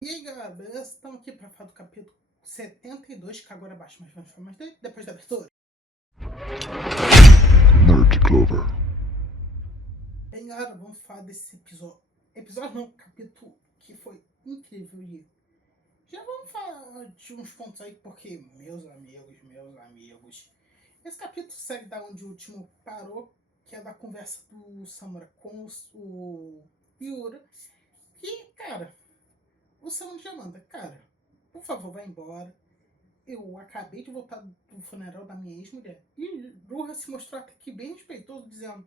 E aí galera, beleza? Estamos aqui para falar do capítulo 72, que agora é baixo, mas vamos falar mais dele depois da abertura. Nerd Clover. E aí galera, vamos falar desse episódio. Episódio não, capítulo que foi incrível. E já vamos falar de uns pontos aí, porque, meus amigos, esse capítulo segue da onde o último parou, que é da conversa do Samura com o Yura. E, cara, o Samura já manda, cara, por favor, vai embora. Eu acabei de voltar do funeral da minha ex-mulher. E Ruha se mostrou até que bem respeitoso, dizendo: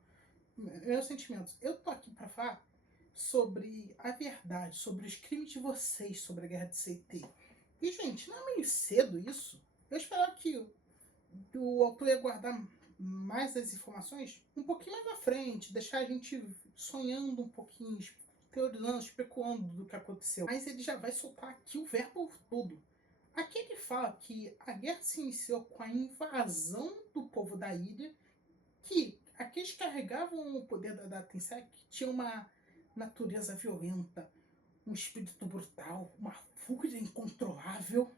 meus sentimentos, eu tô aqui pra falar sobre a verdade, sobre os crimes de vocês, sobre a guerra de CT. E, gente, não é meio cedo isso? Eu esperava que o autor ia guardar mais as informações um pouquinho mais à frente, deixar a gente sonhando um pouquinho, teorizando, especulando do que aconteceu. Mas ele já vai soltar aqui o verbo todo. Aqui ele fala que a guerra se iniciou com a invasão do povo da ilha, que aqueles que carregavam o poder da Datensec tinham uma natureza violenta, um espírito brutal, uma fúria incontrolável.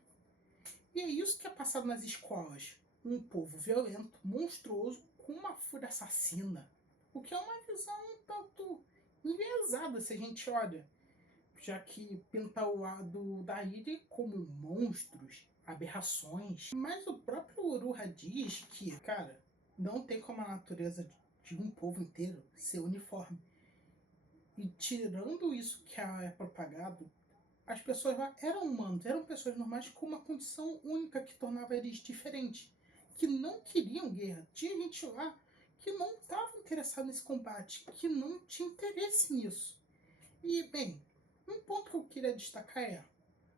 E é isso que é passado nas escolas. Um povo violento, monstruoso, com uma fúria assassina. O que é uma visão um tanto enviesada se a gente olha, já que pinta o lado da ilha como monstros, aberrações. Mas o próprio Uruha diz que, cara, não tem como a natureza de um povo inteiro ser uniforme. E tirando isso que é propagado, as pessoas lá eram humanos, eram pessoas normais com uma condição única que tornava eles diferentes, que não queriam guerra. Tinha gente lá que não estava interessado nesse combate, que não tinha interesse nisso. E, bem, um ponto que eu queria destacar é,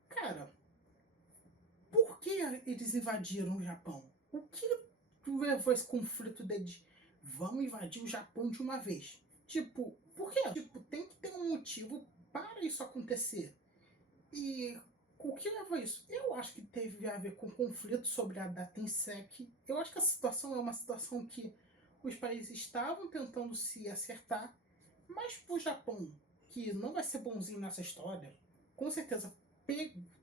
cara, por que eles invadiram o Japão? O que levou esse conflito deles? Vamos invadir o Japão de uma vez. Tipo, por quê? Tipo, tem que ter um motivo para isso acontecer. E o que levou a isso? Eu acho que teve a ver com conflito sobre a Datensec. Eu acho que a situação é uma situação que os países estavam tentando se acertar, mas pro Japão, que não vai ser bonzinho nessa história, com certeza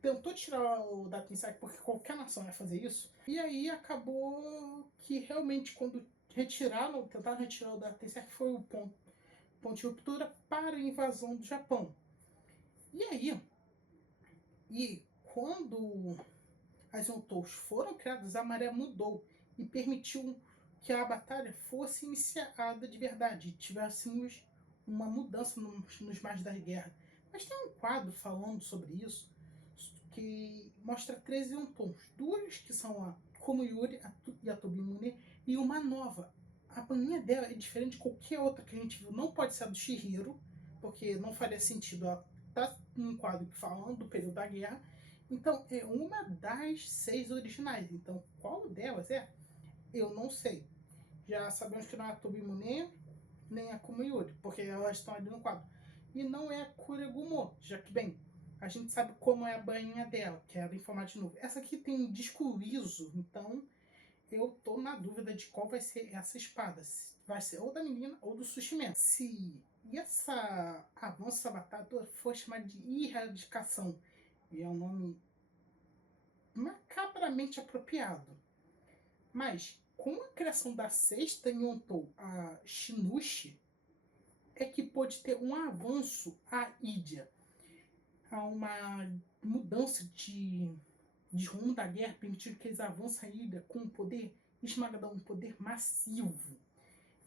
tentou tirar o Datensec, porque qualquer nação ia fazer isso. E aí acabou que realmente quando tentaram retirar o Datensec, foi o ponto de ruptura para a invasão do Japão. E aí, quando as Yontous foram criadas, a maré mudou e permitiu que a batalha fosse iniciada de verdade e tivéssemos uma mudança nos mares da guerra. Mas tem um quadro falando sobre isso que mostra 13 Yontous, duas que são a Komoyuri e a Tobimune, e uma nova. A bainha dela é diferente de qualquer outra que a gente viu. Não pode ser a do Shihiro, porque não faria sentido ela estar num quadro falando do período da guerra. Então, é uma das 6 originais. Então, qual delas é? Eu não sei. Já sabemos que não é a Tobimune nem a Komoyuri, porque elas estão ali no quadro. E não é a Kuregumo, já que, bem, a gente sabe como é a bainha dela, que era em formato de nuvem. Essa aqui tem um disco liso, então eu tô na dúvida de qual vai ser essa espada. Se vai ser ou da menina ou do Sushimento. Se essa avanço batata for chamada de erradicação, e é um nome macabramente apropriado. Mas com a criação da sexta Yontou, a Shinushi, é que pode ter um avanço à Ídia, a uma mudança de rumo da guerra, permitindo que eles avancem a Ídia com um poder esmagador, um poder massivo.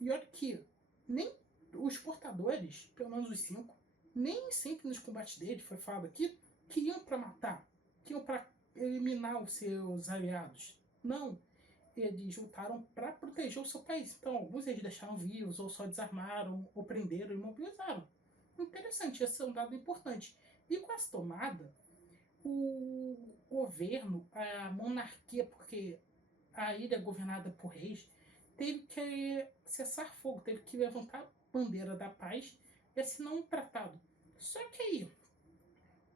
E olha que nem os portadores, pelo menos os 5, nem sempre nos combates deles, foi falado aqui, que iam para matar, que iam para eliminar os seus aliados. Não, eles lutaram para proteger o seu país. Então, alguns eles deixaram vivos, ou só desarmaram, ou prenderam, imobilizaram. Interessante, esse é um dado importante. E com essa tomada, o governo, a monarquia, porque a ilha é governada por reis, teve que cessar fogo, teve que levantar a bandeira da paz e assinar um tratado. Só que aí,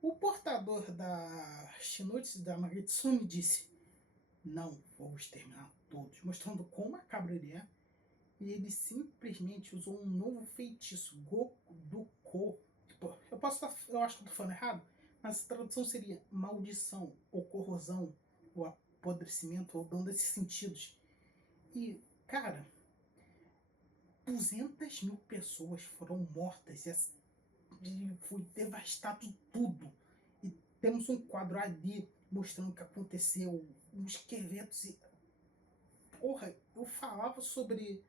o portador da Shinutsu, da Magitsumi, disse: não vou exterminar todos, mostrando quão macabro ele é. E ele simplesmente usou um novo feitiço, Goku do Ko. Tipo, eu acho que eu tô falando errado, Mas a tradução seria maldição, ou corrosão, ou apodrecimento, ou dando esses sentidos. E, cara, 200 mil pessoas foram mortas e foi devastado tudo. E temos um quadro ali mostrando o que aconteceu, os esqueletos e... Porra, eu falava sobre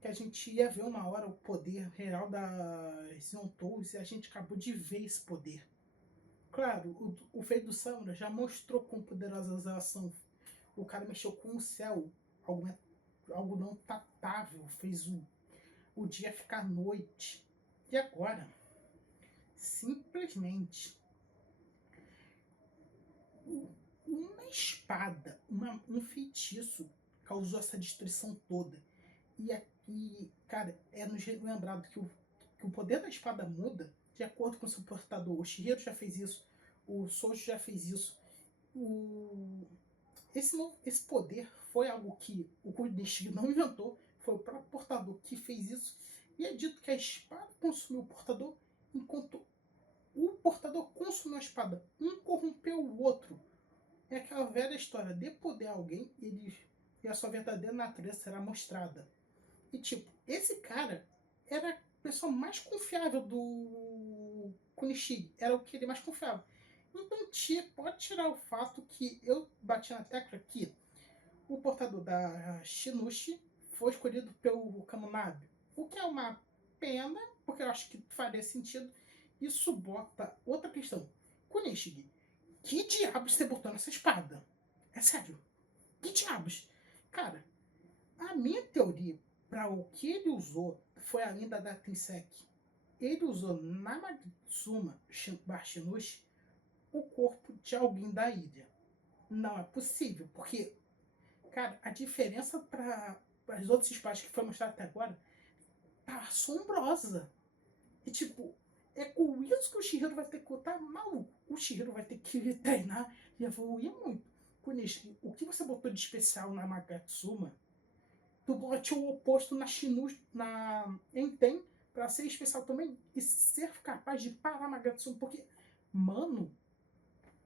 que a gente ia ver uma hora o poder real das Yontoos e a gente acabou de ver esse poder. Claro, o feito do Samura já mostrou quão poderosas elas são. O cara mexeu com o céu, algo não tatável, fez o dia ficar noite. E agora, simplesmente, uma espada, um feitiço causou essa destruição toda. E cara, é nos lembrado que o poder da espada muda de acordo com o seu portador. O Shihiro já fez isso, o Sojo já fez isso. Esse poder foi algo que o Kunishi não inventou, foi o próprio portador que fez isso. E é dito que a espada consumiu o portador, enquanto o portador consumiu a espada. Um corrompeu o outro. É aquela velha história: dê poder a alguém e a sua verdadeira natureza será mostrada. E tipo, esse cara era a pessoa mais confiável do Kunishi. Era o que ele mais confiava. Então pode tirar o fato que eu bati na tecla que o portador da Shinushi foi escolhido pelo Kamunabe. O que é uma pena, porque eu acho que faria sentido. Isso bota outra questão. Kunishige, que diabos você botou nessa espada? É sério. Que diabos? Cara, a minha teoria para o que ele usou foi além da Tenseki. Ele usou na Matsuma Bashinushi o corpo de alguém da ilha. Não é possível, porque, cara, a diferença para as outras espadas que foi mostrado até agora tá assombrosa. E, tipo, é com isso que o Shihiro vai ter que lutar maluco. O Shihiro vai ter que treinar e evoluir muito. Kunishi, o que você botou de especial na Magatsuma, tu botou o oposto na Shinushi, na Enten, pra ser especial também e ser capaz de parar a Magatsuma. Porque, mano,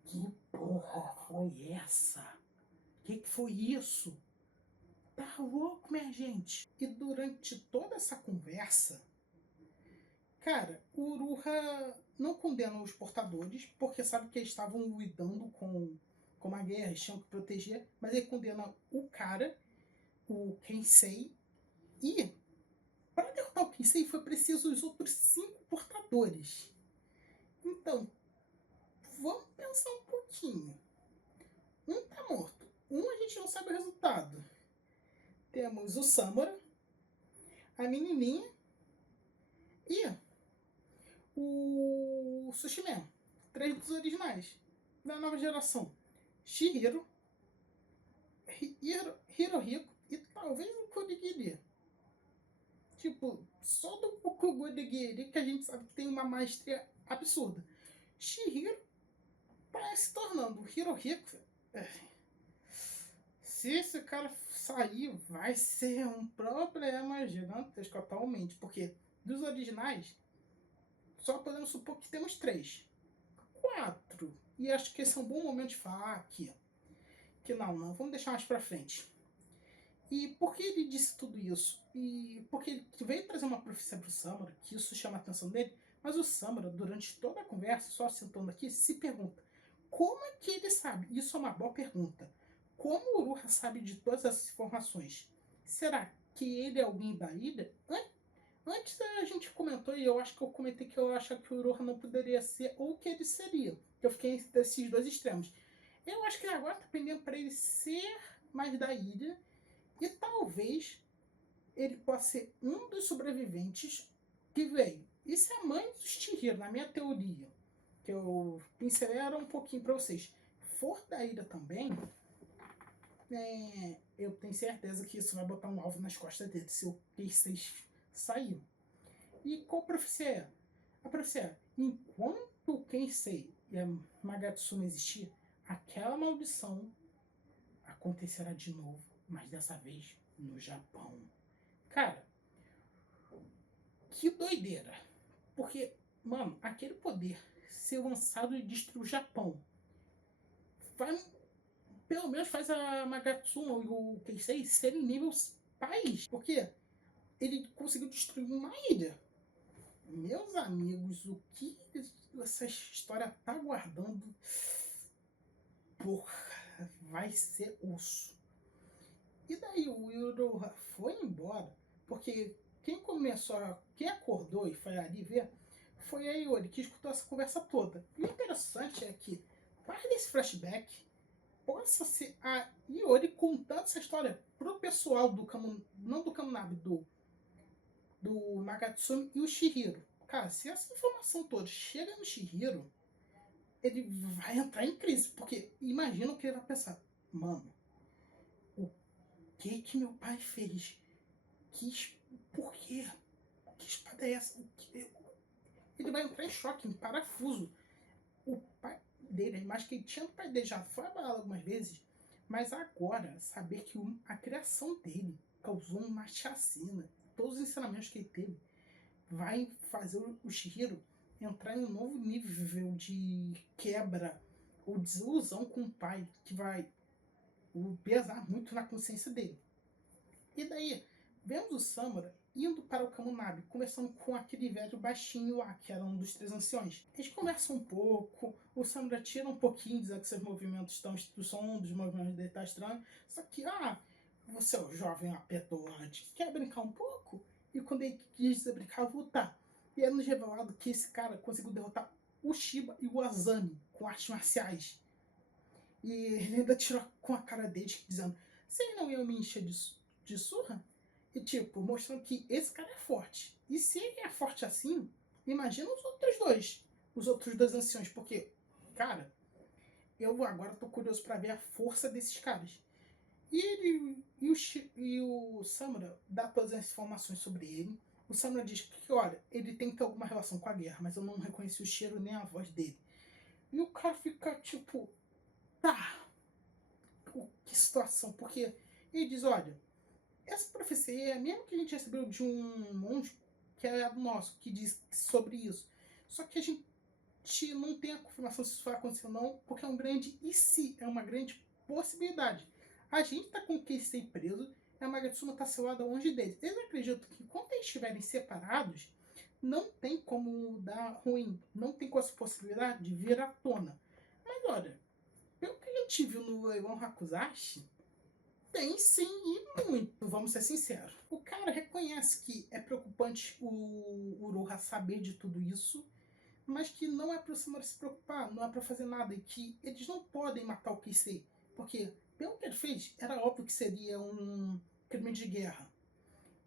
que porra foi essa? Que foi isso? Tá louco, minha gente? E durante toda essa conversa, cara, o Uruha não condena os portadores, porque sabe que eles estavam lidando com uma guerra, eles tinham que proteger, mas ele condena o cara, o Kensei, e para derrotar o Kensei foi preciso os outros 5 portadores. Então, vamos pensar um pouquinho. Um tá morto, um a gente não sabe o resultado. Temos o Samura, a menininha e o Sushimen. 3 dos originais. Da nova geração. Shihiro, Hirohiko e talvez o Kurigiri. Tipo, só do Kurigiri que a gente sabe que tem uma maestria absurda. Shihiro tá se tornando Hirohiko. Se esse cara sair, vai ser um problema gigantesco atualmente. Porque dos originais, só podemos supor que temos 3. 4. E acho que esse é um bom momento de falar aqui. Que não, vamos deixar mais pra frente. E por que ele disse tudo isso? E porque ele veio trazer uma profecia pro Samura, que isso chama a atenção dele, mas o Samura, durante toda a conversa, só sentando aqui, se pergunta: como é que ele sabe? Isso é uma boa pergunta. Como o Uruha sabe de todas essas informações? Será que ele é alguém da ilha? Antes a gente comentou, e eu acho que eu comentei que eu achava que o Uruha não poderia ser, ou que ele seria. Eu fiquei entre esses dois extremos. Eu acho que agora tá pendendo para ele ser mais da ilha, e talvez ele possa ser um dos sobreviventes que veio. Isso é a mãe do Shihiro, na minha teoria, que eu pincelei um pouquinho para vocês. For da ilha também, eu tenho certeza que isso vai botar um alvo nas costas dele se o P6 sair. E qual profecia é? A profecia é: enquanto o Kensei e a Magatsuma existir, aquela maldição acontecerá de novo, mas dessa vez no Japão. Cara, que doideira. Porque, mano, aquele poder ser lançado e destruir o Japão. Vai, pelo menos faz a Magatsuma e o Keisei serem nível país. Porque ele conseguiu destruir uma ilha. Meus amigos, o que essa história tá guardando? Porra, vai ser osso. E daí o Uro foi embora, porque quem acordou e foi ali ver, foi a Iori, que escutou essa conversa toda. E o interessante é que, parte desse flashback, possa ser a Iori contando essa história pro pessoal do não do Kamunabi, do Magatsumi e o Shihiro. Cara, se essa informação toda chega no Shihiro, ele vai entrar em crise, porque imagina o que ele vai pensar. Mano, o que meu pai fez? Por quê? Que espada é essa? Ele vai entrar em choque, em parafuso. O pai dele, a imagem que ele tinha do pai dele já foi abalada algumas vezes, mas agora, saber que a criação dele causou uma chacina, todos os ensinamentos que ele teve, vai fazer o Shihiro entrar em um novo nível de quebra ou desilusão com o pai, que vai pesar muito na consciência dele. E daí, vemos o Samura indo para o Kamunabi, conversando com aquele velho baixinho lá, que era um dos 3 anciões. Eles conversam um pouco, o Samura tira um pouquinho, dizendo que seus movimentos estão do som, dos movimentos dele tá estranho. Só que, você é o jovem apetolante, quer brincar um pouco? E quando ele quis brincar, voltar. E é nos revelado que esse cara conseguiu derrotar o Shiba e o Azami com artes marciais. E ele ainda tirou com a cara dele, dizendo: você não ia me encher de surra? E tipo, mostrando que esse cara é forte. E se ele é forte assim, imagina os outros dois anciões, porque, cara, eu agora tô curioso para ver a força desses caras. E ele e o Samura dá todas as informações sobre ele. O Samura diz que, olha, ele tem que ter alguma relação com a guerra, mas eu não reconheci o cheiro nem a voz dele. E o cara fica tipo, tá, que situação, porque ele diz, olha, essa profecia, mesmo que a gente recebeu de um monge que é do nosso, que diz sobre isso, só que a gente não tem a confirmação se isso vai acontecer ou não, porque é um grande e se, é uma grande possibilidade. A gente tá com o Keisei preso, e a Magatsuma tá selada longe deles. Eles acreditam que quando eles estiverem separados, não tem como dar ruim, não tem com essa possibilidade de vir à tona. Mas olha, pelo que a gente viu no Leilão Hakuzashi, tem sim, e muito, vamos ser sinceros. O cara reconhece que é preocupante o Uroha saber de tudo isso, mas que não é para o Samura se preocupar, não é para fazer nada, e que eles não podem matar o Keisei, porque, pelo que ele fez, era óbvio que seria um crime de guerra.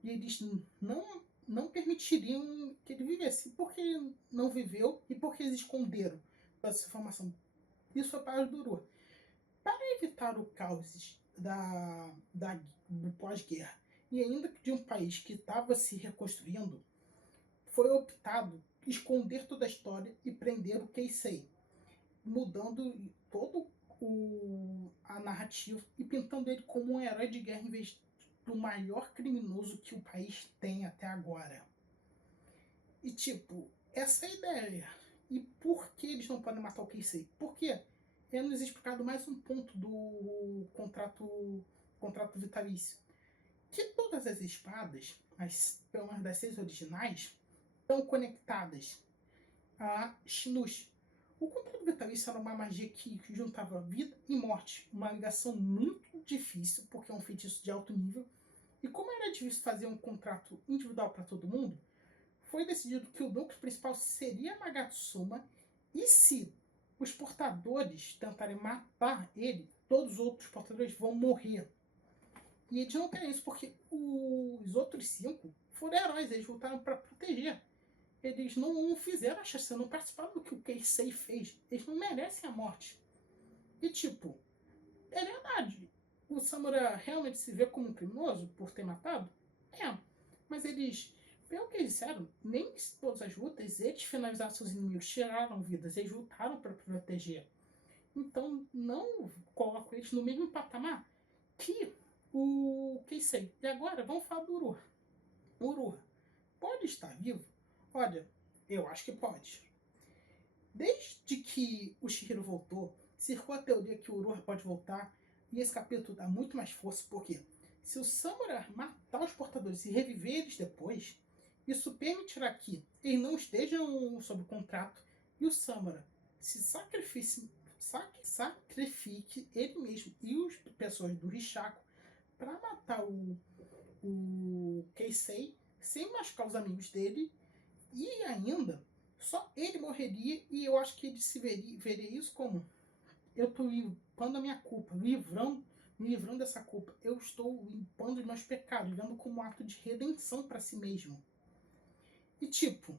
E eles não permitiriam que ele vivesse, porque ele não viveu e porque eles esconderam essa informação. Isso foi para o Uroha. Para evitar o caos do pós-guerra, e ainda de um país que estava se reconstruindo, foi optado esconder toda a história e prender o Keisei, mudando todo a narrativa e pintando ele como um herói de guerra em vez do maior criminoso que o país tem até agora. E tipo, essa é a ideia. E por que eles não podem matar o Keisei? Por quê? É nos explicado mais um ponto do contrato vitalício. Que todas as espadas, pelo menos das 6 originais, estão conectadas a Shinushi. O contrato vitalício era uma magia que juntava vida e morte. Uma ligação muito difícil, porque é um feitiço de alto nível. E como era difícil fazer um contrato individual para todo mundo, foi decidido que o núcleo principal seria Magatsuma, e se os portadores tentarem matar ele, todos os outros portadores vão morrer. E eles não querem isso, porque os outros 5 foram heróis, eles voltaram para proteger. Eles não fizeram a chacina, não participaram do que o Keisei fez. Eles não merecem a morte. E tipo, é verdade. O Samura realmente se vê como um criminoso por ter matado? É. Mas eles, pelo que eles disseram, nem todas as lutas eles finalizaram seus inimigos, tiraram vidas, eles lutaram para proteger. Então não coloco eles no mesmo patamar que o Keisei. E agora vamos falar do Uroha. O Uroha pode estar vivo? Olha, eu acho que pode. Desde que o Chihiro voltou, circulou a teoria que o Uruha pode voltar, e esse capítulo dá muito mais força, porque se o Samura matar os portadores e reviver eles depois, isso permitirá que eles não estejam sob contrato e o Samura se sacrifique ele mesmo e as pessoas do Rishaku para matar o Keisei sem machucar os amigos dele, e ainda só ele morreria, e eu acho que ele veria isso como: eu estou limpando a minha culpa, me livrando dessa culpa, eu estou limpando os meus pecados, vendo como um ato de redenção para si mesmo. E tipo,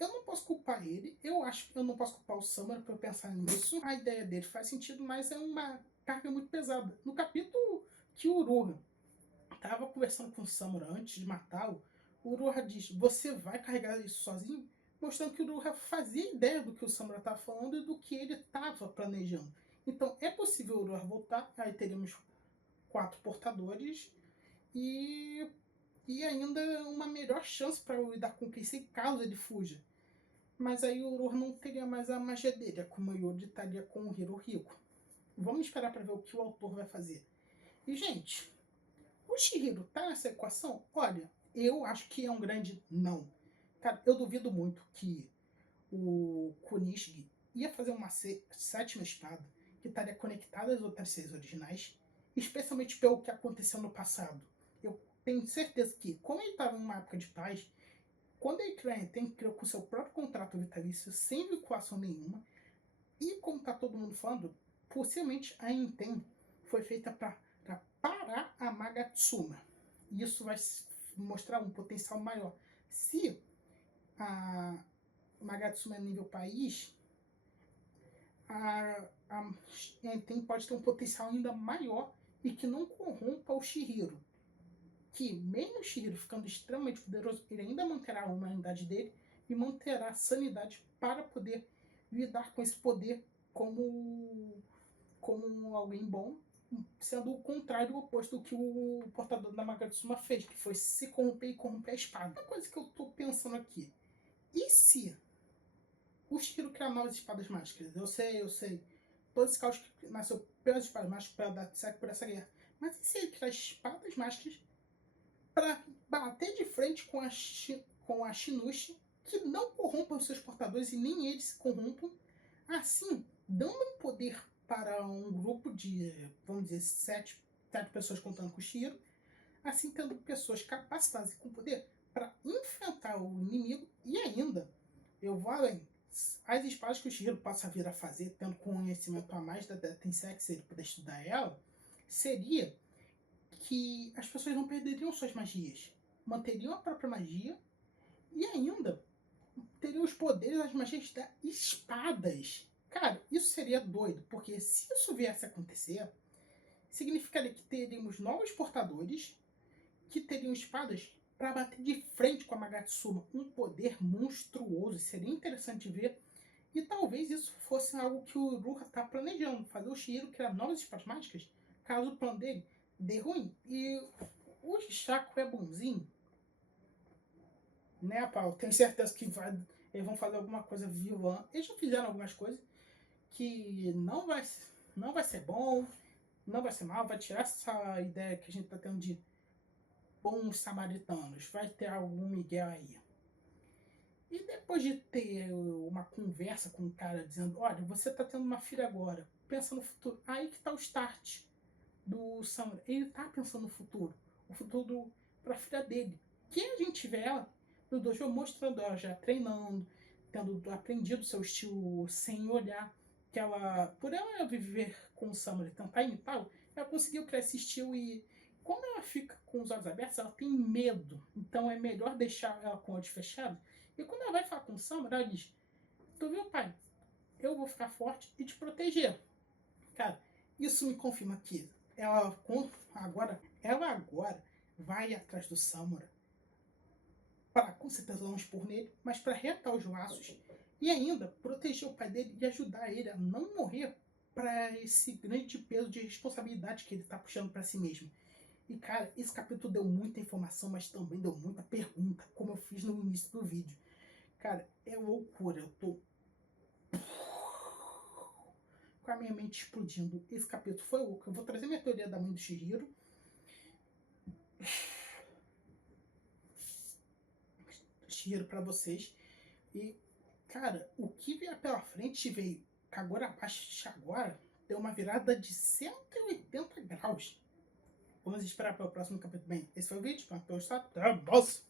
eu não posso culpar ele, eu acho que eu não posso culpar o Samura por pensar nisso. A ideia dele faz sentido, mas é uma carga muito pesada. No capítulo que o Uruha estava conversando com o Samura antes de matá-lo, o Uruha diz: você vai carregar isso sozinho? Mostrando que o Uruha fazia ideia do que o Samura estava falando e do que ele estava planejando. Então é possível o Uruha voltar, aí teremos 4 portadores e ainda uma melhor chance para lidar com o Keisei caso ele fuja. Mas aí o Uruha não teria mais a magia dele, a Kumayoji estaria com o Hirohiko. Vamos esperar para ver o que o autor vai fazer. E, gente, o Chihiro tá nessa equação? Olha, eu acho que é um grande não. Cara, eu duvido muito que o Kunishige ia fazer uma sétima espada que estaria conectada às outras 6 originais, especialmente pelo que aconteceu no passado. Eu tenho certeza que, como ele estava em uma época de paz, quando ele criou com seu próprio contrato vitalício, sem vinculação nenhuma, e como está todo mundo falando, possivelmente a Inten foi feita para parar a Magatsuma. E isso vai mostrar um potencial maior. Se a Magatsuma é nível país, a Enten pode ter um potencial ainda maior e que não corrompa o Chihiro. Que mesmo o Chihiro ficando extremamente poderoso, ele ainda manterá a humanidade dele e manterá a sanidade para poder lidar com esse poder como alguém bom, sendo o contrário, o oposto do que o portador da Magatsuma fez, que foi se corromper e corromper a espada. Uma coisa que eu tô pensando aqui: e se o Shihiro criar novas espadas mágicas? Eu sei. Todo esse caos que nasceu pelas espadas mágicas para dar certo por essa guerra. Mas e se ele criar espadas mágicas para bater de frente com a Shinushi, que não corrompam os seus portadores e nem eles se corrompam, assim, dando um poder para um grupo de, vamos dizer, sete pessoas contando com o Shiro, assim tendo pessoas capacitadas e com poder para enfrentar o inimigo. E ainda, eu vou além, as espadas que o Shiro possa vir a fazer, tendo conhecimento a mais da Tensei, se ele puder estudar ela, seria que as pessoas não perderiam suas magias, manteriam a própria magia e ainda teriam os poderes das magias das espadas. Cara, isso seria doido, porque se isso viesse a acontecer, significaria que teríamos novos portadores que teriam espadas para bater de frente com a Magatsuma, um poder monstruoso. Seria interessante ver. E talvez isso fosse algo que o Uruha está planejando, fazer o Shihiro criar novas espadas mágicas, caso o plano dele dê ruim. E o Chaco é bonzinho, né, Paulo? Tenho certeza que eles vão fazer alguma coisa vilã. Eles já fizeram algumas coisas que não vai ser bom, não vai ser mal, vai tirar essa ideia que a gente está tendo de bons samaritanos. Vai ter algum Miguel aí. E depois de ter uma conversa com o cara dizendo: olha, você está tendo uma filha agora, pensa no futuro. Aí que está o start do Samurai. Ele está pensando no futuro. O futuro para a filha dele. Que a gente vê ela no dojo mostrando ela já treinando, tendo aprendido seu estilo sem olhar. Que ela, por ela viver com o Samurai, tentar imitá-lo, ela conseguiu criar esse estilo. E como ela fica com os olhos abertos, ela tem medo. Então é melhor deixar ela com os olhos fechados. E quando ela vai falar com o Samurai, ela diz: tu viu, pai? Eu vou ficar forte e te proteger. Cara, isso me confirma que ela agora vai atrás do Samura para, com certeza, não expor nele, mas para reatar os laços e ainda proteger o pai dele e ajudar ele a não morrer para esse grande peso de responsabilidade que ele está puxando para si mesmo. E, cara, esse capítulo deu muita informação, mas também deu muita pergunta, como eu fiz no início do vídeo. Cara, é loucura. Eu tô com a minha mente explodindo. Esse capítulo foi louco. Eu vou trazer minha teoria da mãe do Chihiro. Chihiro pra vocês. E, cara, o que vier pela frente veio Kagura Abashi agora deu uma virada de 180 graus. Vamos esperar pelo próximo capítulo. Bem, esse foi o vídeo. Espero que tenham gostado. Até a próxima!